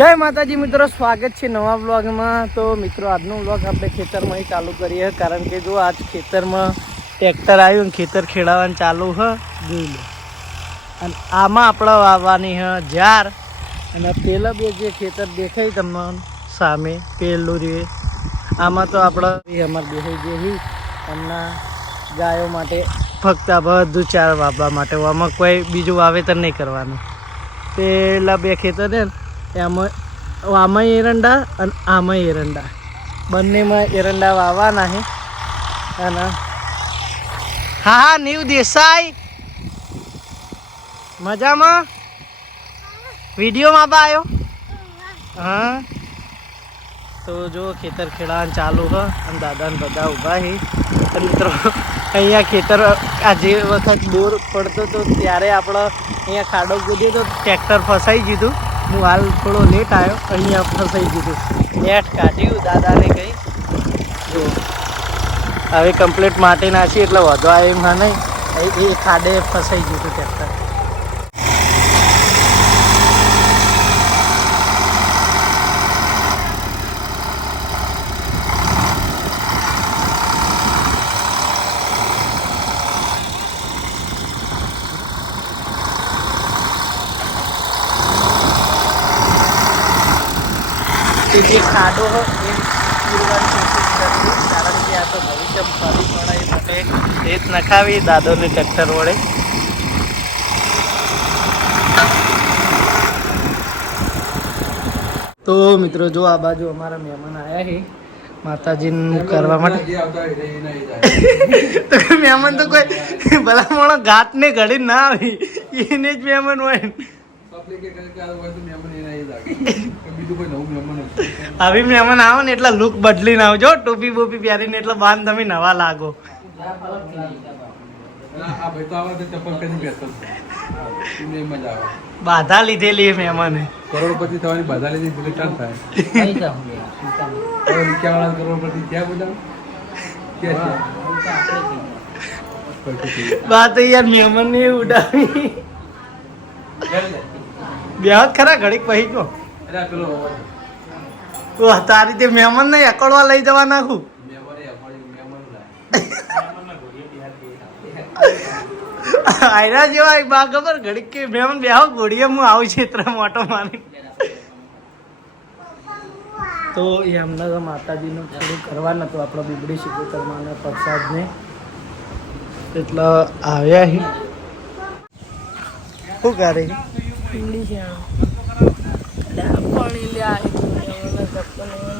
જય માતાજી મિત્રો, સ્વાગત છે નવા વ્લોગમાં। તો મિત્રો આજનો વ્લોગ આપણે ખેતરમાં ચાલુ કરીએ, કારણ કે જો આજ ખેતરમાં ટ્રેક્ટર આવ્યું ને ખેતર ખેડાવવાનું ચાલુ હ જોઈ લો। અને આમાં આપણે વાવવાની હ જાર, અને પેલા બે જે ખેતર દેખાય તમને સામે પેલું રે આમાં તો આપણે અમારે દેખાઈ જેવી એમના ગાયો માટે ફક્ત બધું ચાર વાવવા માટે, આમાં કોઈ બીજું વાવેતર નહીં કરવાનું। પેલા બે ખેતર ને એમાં આમાં એરંડા અને આમાં એરંડા, બંનેમાં એરંડા વાવવાના છે। અને હા નીવ દેસાઈ મજામાં? વિડીયોમાં બા આવ્યો? હા, તો જો ખેતર ખેડાવાનું ચાલુ હ અને દાદાને બધા ઊભા છે। મિત્રો અહીંયા ખેતર આ જે વખત બોર પડતો હતો ત્યારે આપણે અહીંયા ખાડો કૂદ્યો તો ટ્રેક્ટર ફસાઈ ગયું। હું હાલ થોડો લેટ આવ્યો, અહીંયા ફસાઈ ગયું, નેટ કાઢ્યું દાદાને કહી જો હવે કમ્પ્લીટ માટી નાખી એટલે વધવા એમ હા નહીં, એ ખાડે ફસાઈ ગયું હતું ટ્રેક્ટર। જે ખાડો હોય એ પૂરવાની કોશિશ કરવી, કારણ કે આ તો ભવિષ્યમાં ફરી પડે એ માટે રેત નખાવી દાદોને ટ્રેક્ટર વડે। તો મિત્રો જો આ બાજુ અમારા મહેમાન આવ્યા છે માતાજીનું કરવા માટે। તો મહેમાન તો કોઈ ભલા મોણો ઘાટ ને ઘડી ના આવી, એને જ મહેમાન હોય ને। આવી મહેમાન આવો ને એટલે લુક બદલીને આવજો, ટોપી બોપી પહેરીને, એટલે બાંધ તમે નવા લાગો। બાધા લીધેલી મહેમાને, કરોડપતિ થવાની બાધા લીધી થાય। કરોડપતિ ક્યાં બધા બાત યાર મહેમાન ને ઉડાવી બેહત ખરા ઘડીક પહી ગયો તારી તે મહેમાન ને અકડવા લઈ જવા નાખું। આયરા જેવા બા ખબર ઘડીક કે મહેમાન બેહો ઘોડીએ હું આવું ક્ષેત્ર મોટો મારી। તો એ હમણાં માતાજીનું થોડું કરવાનું હતું આપણે બીબડી શિકોતરમાં પ્રસાદને, એટલે આવ્યા હી શું કરે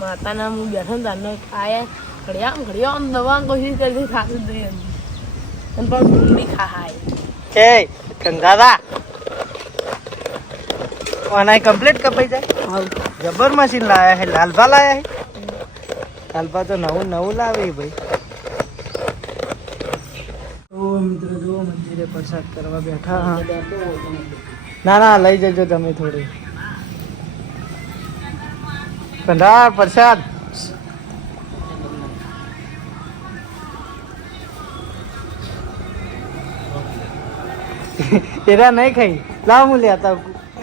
માતાના હું બેઠો ને તારને ખાયા ઘડિયા આમ દવા કોશિશ કરી ખાતું જ નહીં, અને પણ ડુંગળી ખાય કે કંગારા ઓના કમ્પ્લીટ કપાઈ જાય। જબર મશીન લાયા હે, લાલભા લાયા હે, લાલભા તો નવું નવું લાવે ભાઈ। તો મિત્રો જો મંદિરે પ્રસાદ કરવા બેઠા। ના ના લઈ જજો તમે થોડી કંધાર પ્રસાદ। એરા નહીં ખાઈ લાવ હું લેતા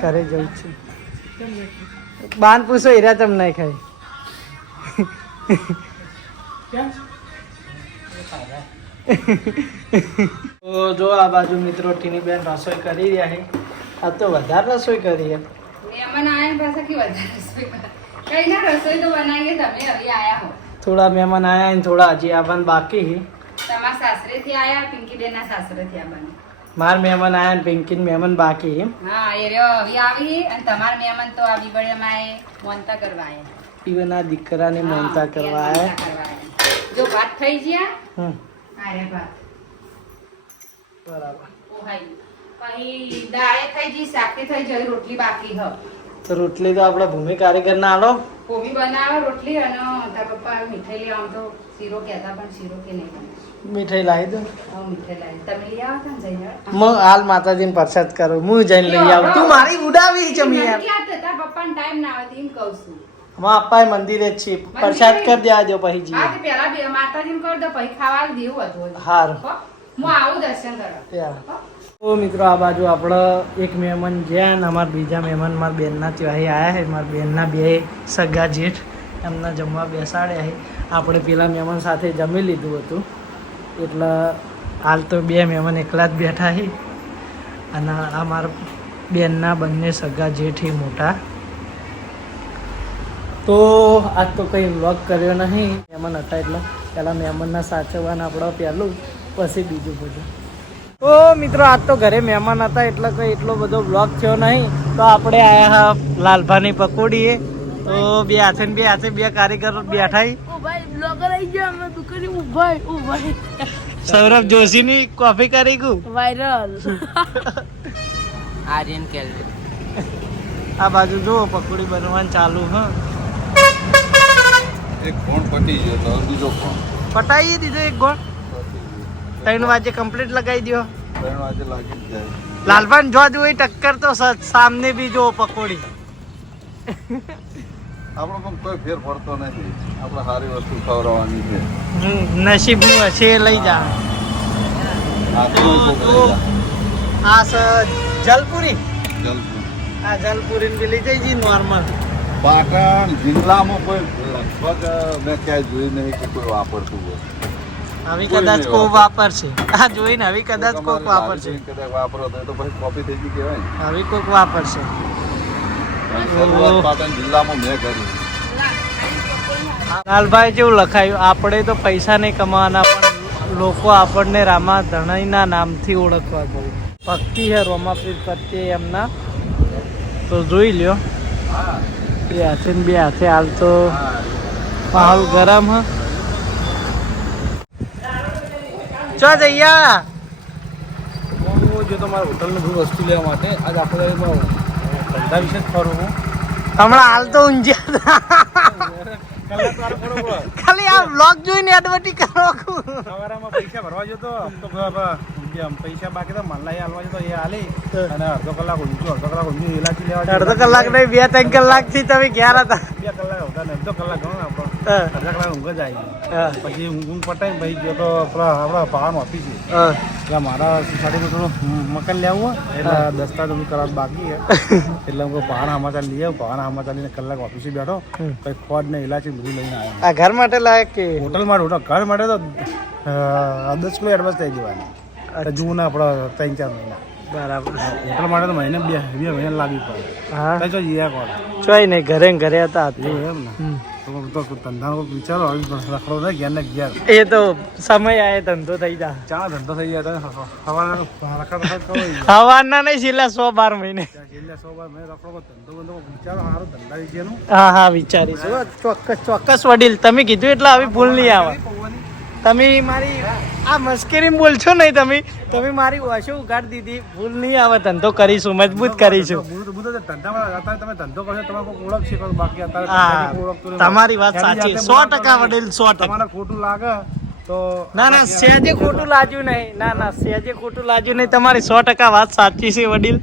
ઘરે જવું છે, બાન પૂછો એરા તમ નહીં ખાઈ। તો જો આ બાજુ મિત્રો ટીની બેન રસોઈ કરી રહ્યા છે, આ તો વધારે રસોઈ કરી છે। થોડા મહેમાન આયા ને થોડા હજી આવવાનું બાકી છે। માર મહેમાન આયા ને પિંકી મહેમાન બાકી છે। ઈવન આ દીકરાને મોનતા કરવા આયા। બરાબર, તો રોટલી તો આપડે ભૂમિ કારીગર ના આલો કોબી બનાવે રોટલી, અને તાર પપ્પા મીઠાઈ લઈ આમ તો શીરો કહેતા, પણ શીરો કે નહીં બને। મીઠાઈ લાવી દો, મીઠાઈ લાવી તમે લઈ આવો છો ને જઈને? હું હાલ માતાજીને પ્રસાદ કરું, હું જઈને લઈ આવું। તું મારી ઉડાવી છે યાર, તાર પપ્પાને ટાઈમ ના આવે એમ કહું છું। માં અપ્પા મંદિરે જ છે, પ્રસાદ કરી દેજો પછી જી। હા, પેલા માતાજીને કરી દો, પછી ખાવા દેવું હતું। હારું, હું આવું દર્શન કરવા। તો મિત્રો આ બાજુ આપણે એક મહેમાન જ્યાં ને અમારા બીજા મહેમાન મારા બેનના ત્યાંથી આવ્યા છે. મારા બેનના બે સગા જેઠ એમના જમવા બેસાડ્યા છે. આપણે પેલા મહેમાન સાથે જમી લીધું હતું એટલે હાલ તો બે મહેમાન એકલા જ બેઠા છે. અને આ મારા બેનના બંને સગા જેઠ છે મોટા. તો આજ તો કંઈ વ્લોગ કર્યો નહીં, મહેમાન હતા એટલે પહેલાં મહેમાનના સાચવવાના આપણે પહેલું પછી બીજું બધું. તો મિત્રો આજ તો ઘરે મહેમાન હતા એટલે કંઈ એટલો બધો વ્લોગ થયો નહીં. તો આપણે આયા લાલભાની પકોડીએ. તો બે હાથે બે કારીગરો બેઠા. ઓ ભાઈ બ્લોગર આવી ગયો અમે દુકાને ઉભાઈ સૌરભ જોશીની કોફી કરી ગયું વાયરલ. આર્યન કેલ્વિન. આ બાજુ જુઓ પકોડી બનવાનું ચાલુ. એક ફોન પટી ગયો તો બીજો ફોન પટાઈ દીધો એક ગોળ. 3 વાગે કમ્પ્લીટ લગાવી દો. 3 વાગે લાગી જ જાય. લાલભાન જો જોઈ ટક્કર તો સામને બી જો પકોડી. આપણો પણ કોઈ ફેર પડતો નથી. આપણે સારી વસ્તુ ખવડાવવાની છે. નસીબનું હશે એ લઈ જા. આ જલપુરી. આ જલપુરી બી લઈ જઈ નોર્મલ. પાટણ જિલ્લામાં કોઈ લગભગ મેં ક્યાંય જોયું નહીં કે કોઈ વાપરતું હોય. હવે કદાચ કોઈ વાપરશે. આ જોઈને હવે કદાચ કોઈક વાપરશે. કદાચ વાપરો તો પછી કોપી થઈ ગઈ કહેવાય. હવે કોઈક વાપરશે. શરૂઆત પાટણ જિલ્લામાં મેં કરી. લાલભાઈ જેવું લખાયું, આપણે તો પૈસા નહીં કમાવાના પણ લોકો આપણને રામા ધણાઈના નામથી ઓળખવા જોઈએ. ભક્તિ છે રોમાપીર પ્રત્યે એમના. તો જોઈ લ્યો બે હાથે હાલ તો માહોલ ગરમ હ. ચો જઈયા હું જો તમારા હોટલની બધી વસ્તુ લેવા માટે આજ આખો દાડીમાં ધંધા વિશે જ ફરું હું. હમણાં હાલ તો ઊંઝ્યા ખાલી આ બ્લોગ જોઈને એડવર્ટી કરો. સવારમાં પૈસા ભરવા જતો તો પૈસા બાકી તો મલાઈ હાલવા જતો એ હાલી અને અડધો કલાક ઊંચું ઇલાચી લેવા. અડધો કલાક નહીં 2-3 કલાક થી તમે ગયા હતા. 2 કલાક હતા ને અડધો કલાક ગણો ને આપણે અડધા કલાક ઊંઘ જ આવી. પછી ઊંઘ પટાઈને ભાઈ ગયો તો આપણા પહાડમાં ઓફિસ છે એટલે મારા સોસાયટીમાં થોડું મકાન લેવું હોય એટલે દસ્તાવેજ કરાવ બાકી એટલે હું પહાડ સમાચાર લઈ આવું. પહાડ સમાચાર લઈને કલાક ઓફિસે બેઠો પછી ખોડ ને ઇલાચી બધું લઈને આવ્યો. આ ઘર માટે લાયક કે હોટલ માટે ઘર માટે તો 10 કિલો એડવાન્સ થઈ જવાની. જૂન આપણે 3-4 મહિના બરાબર. હોટલ માટે તો મહિને 2 મહિના લાગી પડે. હા તો જીયા કોણ ચોય નહીં ઘરે હતા. એવું એમ ને તો ધંધાનો વિચારો રખડો ને ઘેર ને ઘેર. એ તો સમય આવે ધંધો થઈ જાય. ચા ધંધો થઈ જાય સવારના હવાના નહીં છેલ્લા 100-12 મહિને. છેલ્લે 100 મહિને રખડો ધંધો વિચારો સારો ધંધા વિશેનું. હા વિચારીશું ચોક્કસ વડીલ. તમે કીધું એટલે આવી ભૂલ નહીં આવે. તમે મારી આ મસ્કરી બોલશો નહીં. તમે મારી ઓછો ઉગાડી દીધી. ભૂલ નહીં આવે. ધંધો કરીશું, મજબૂત કરીશું. તમે ધંધો કરશો તમે કોઈ ઓળખશે બાકી હા તમારી વાત સાચી. 100% વડીલ 100%. તમારે ખોટું લાગે તો ના સહેજે ખોટું લાગ્યું નહીં. ના સહેજે ખોટું લાગ્યું નહીં. તમારી 100% વાત સાચી છે વડીલ.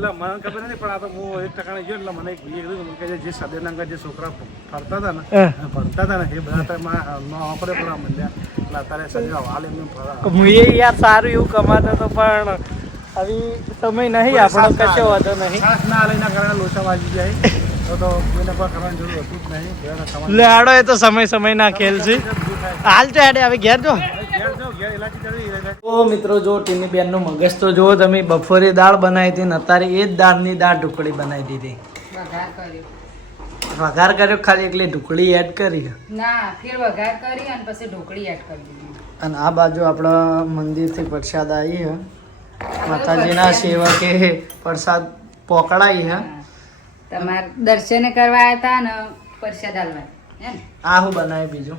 એટલે મને ખબર નથી પણ આ તો હું 1% ગયો એટલે મને કીધું કે જે સદેનાંગા જે છોકરા ફરતા હતા ને ભણતા હતા ને એ બધા વાપરે પણ મળ્યા એટલે અત્યારે સદેવા વાલ એમને હું એ યાર સારું એવું કમાતો હતો પણ હવે સમય નહીં આપણો કશો વાંધો નહીં. ના લઈને કારણે લોચા વાગી જાય તો કોઈને પણ કરવાની જરૂર હતું જ નહીં. લેડો એ તો સમય ના ખેલ છે. હાલ તો હેડે હવે ઘેર જો. ઓ મિત્રો જો ટીની બેન નું મગજ તો જો તમે બપોરે દાળ બનાવી હતી ને અત્યારે એ જ દાળની દાળ ઢુકળી બનાવી દીધી. વઘાર કર્યો ખાલી એકલી ઢુકળી એડ કરી. ના ફેર વઘાર કરી અને પછી ઢોકળી એડ કરી દીધી. અને આ બાજુ આપણા મંદિરથી પ્રસાદ આવી હે. માતાજીના સેવકે પ્રસાદ પોકડાઈ હે. તમારે દર્શન કરવા આવ્યા હતા ને પ્રસાદ હાલવા હે ને આ હું બનાવી બીજું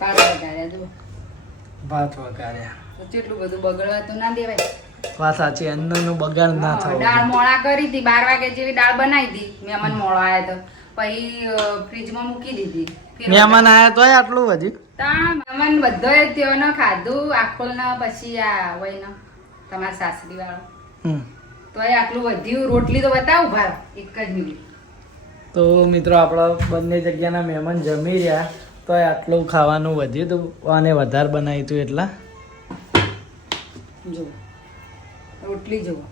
ભાત વઘાર્યા જો. ભાત વઘાર્યા તો કેટલું બધું બગડવા તો ના દેવાય. વાત સાચી. અન્નનું બગાડ ના થવું. દાળ મોળા કરી હતી 12 વાગે જેવી દાળ બનાવી હતી. મહેમાન મોળો આવ્યા તો પછી ફ્રીજમાં મૂકી દીધી. મહેમાન આયા તોય આટલું વધ્યું. મહેમાન બધોય તેઓને ખાધું આખોલના પછી આ વયનો તમારા સાસરી વાળો તોય આટલું વધ્યું. રોટલી તો બતાવું ભાર એક જ મિનિટ. તો મિત્રો આપણા બંને જગ્યાના મહેમાન જમી રહ્યા તોય આટલું ખાવાનું વધ્યું હતું અને વધારે બનાવ્યું હતું એટલા જો રોટલી જુઓ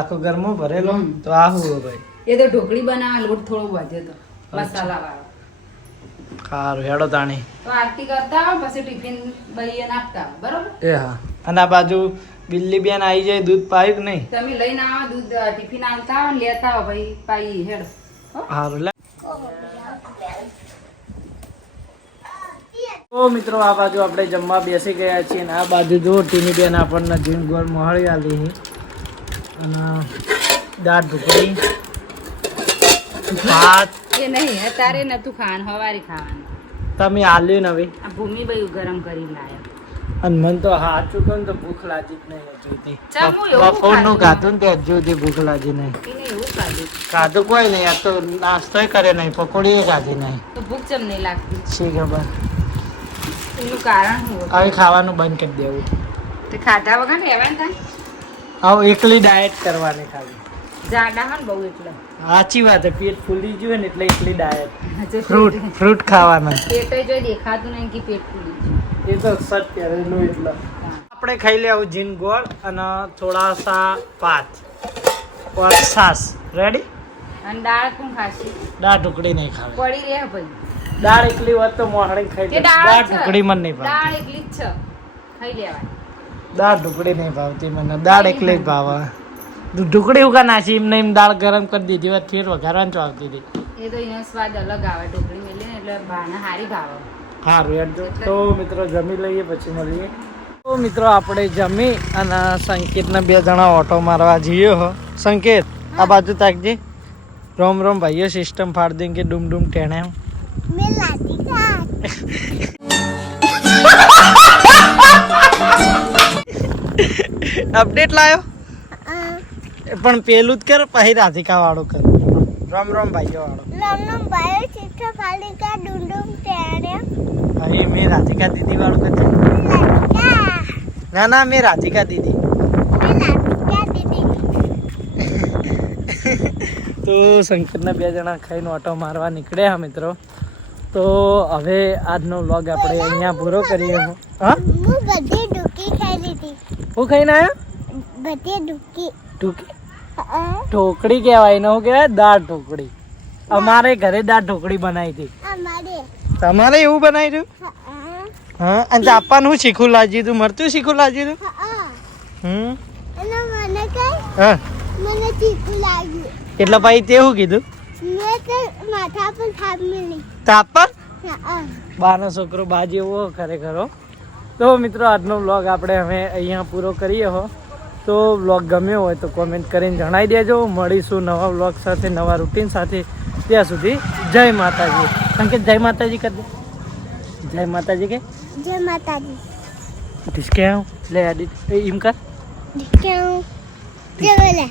આખો ઘરમાં ભરેલો તો આ હું ભાઈ એ તો ઢોકળી બનાવવા લોટ થોડો વધ્યો તો મસાલા વાળો. સારું હેડો તાણી તો આરતી કરતા આવો પછી ટિફિન ભાઈને આપતા આવો, બરોબર? એ હા અને આ બાજુ બિલ્લી બેન આવી જાય દૂધ પાયું કે નહીં તમે લઈને આવો દૂધ ટિફિન આલતા આવો ને લેતા આવો ભાઈ પાઈ હેડ. સારું લે તો મિત્રો આ બાજુ આપણે જમવા બેસી ગયા છીએ ને આ બાજુ જો ટીની બેન આપણને જીમ ગોળ મોહળી આલી અને દાળ ઢોકળી ભાત એ નહીં અત્યારે નતું ખાવાનું, હવારે ખાવાનું. તમે આલ્યું ને હવે આ ભૂમિભાઈ ગરમ કરી લાયા. અને મને તો સાચું કહું ને તો ભૂખ લાગી જ નહીં હજુ સુધી. ચા હું એવું બપોરનું ખાધું ને તે હજુ સુધી ભૂખ લાગી નહીં. એને એવું ખાધું ખાધું કોઈ નહીં આ તો નાસ્તોય કરે નહીં પકોડી ખાધી નહીં તો ભૂખ ચમ નહીં લાગતી. શી ખબર એનું કારણ શું હતું? હવે ખાવાનું બંધ કરી દેવું તે ખાધા વગર રહેવાનું થાય. હવે એકલી ડાયટ કરવાની ખાલી જાડા હોય ને બહુ એટલે સાચી વાત છે પેટ ફૂલી ગયું ને એટલે એકલી ડાયટ હજુ ફ્રૂટ ખાવાના પેટ જો દેખાતું નહીં કે પેટ ફૂલી ગયું. એ તો સત્ય રહેલું એટલે આપણે ખાઈ લેવું જીન ગોળ અને થોડા સા ભાત और છાસ રેડી અને દાળ પણ ખાશી દાળ ઢોકળી નહીં ખાવી પડી રહે ભાઈ. દાળ એકલી હોત તો મોહળી ખાઈ એ લે દાળ દાળ છે. ઢોકળી મને નહીં ભાવતી દાળ એકલી જ છે ખાઈ લેવાની. દાળ ઢોકળી નહીં ભાવતી મને દાળ એકલી જ ભાવે ઢોકળી ઉગા નાખી એમને એમ દાળ ગરમ કરી દીધી હોત ફેર વઘારવાની તો આવતી હતી એ તો એનો સ્વાદ અલગ આવે ઢોકળી મેલે ને એટલે બાને હારી ભાવે. સારું યાર તો મિત્રો જમી લઈએ પછી મળીએ તો મિત્રો આપણે જમી અને સંકેતના બે જણા ઓટો મારવા જઈએ હો સંકેત આ બાજુ તાકજે રોમ રોમ ભાઈઓ સિસ્ટમ ફાડ દે કે ડૂમ ડૂમ ટેણે અપડેટ લાયો પણ પેલું જ કર પછી રાધિકા વાળું કર રોમ રોમ ભાઈઓ વાળો અહીં મેં રાધિકા દીદી વાળું કરજે ના ના મેં રાધિકા દીદી તો સંકેતના બે જણા ખાઈને ઓટો મારવા નીકળ્યા મિત્રો તો હવે આજનો વ્લોગ આપણે અહીંયા પૂરો કરીએ હા હું ખાઈને આવ્યો ઢોકળી કહેવાય ને હું કહેવાય દાળ ઢોકળી અમારે ઘરે દાળ ઢોકળી બનાવી હતી તમારે એવું બનાવી રહ્યું હા અને આપવાનું હું શીખું લાજી તું મરતું શીખું લાજી તું હા એટલે ભાઈ તે શું કીધું તાપ બાનો છોકરો બા જેવો ખરેખર હો. તો મિત્રો આજનો વ્લોગ આપણે હવે અહીંયા પૂરો કરીએ હો તો વ્લોગ ગમ્યો હોય તો કોમેન્ટ કરીને જણાવી દેજો મળીશું નવા વ્લોગ સાથે નવા રૂટીન સાથે ત્યાં સુધી જય માતાજી સંકેત જય માતાજી કરી દે જય માતાજી કે જય માતાજી ઢીસકે આવ લે એડિટ એમ કર કેવું જય બોલે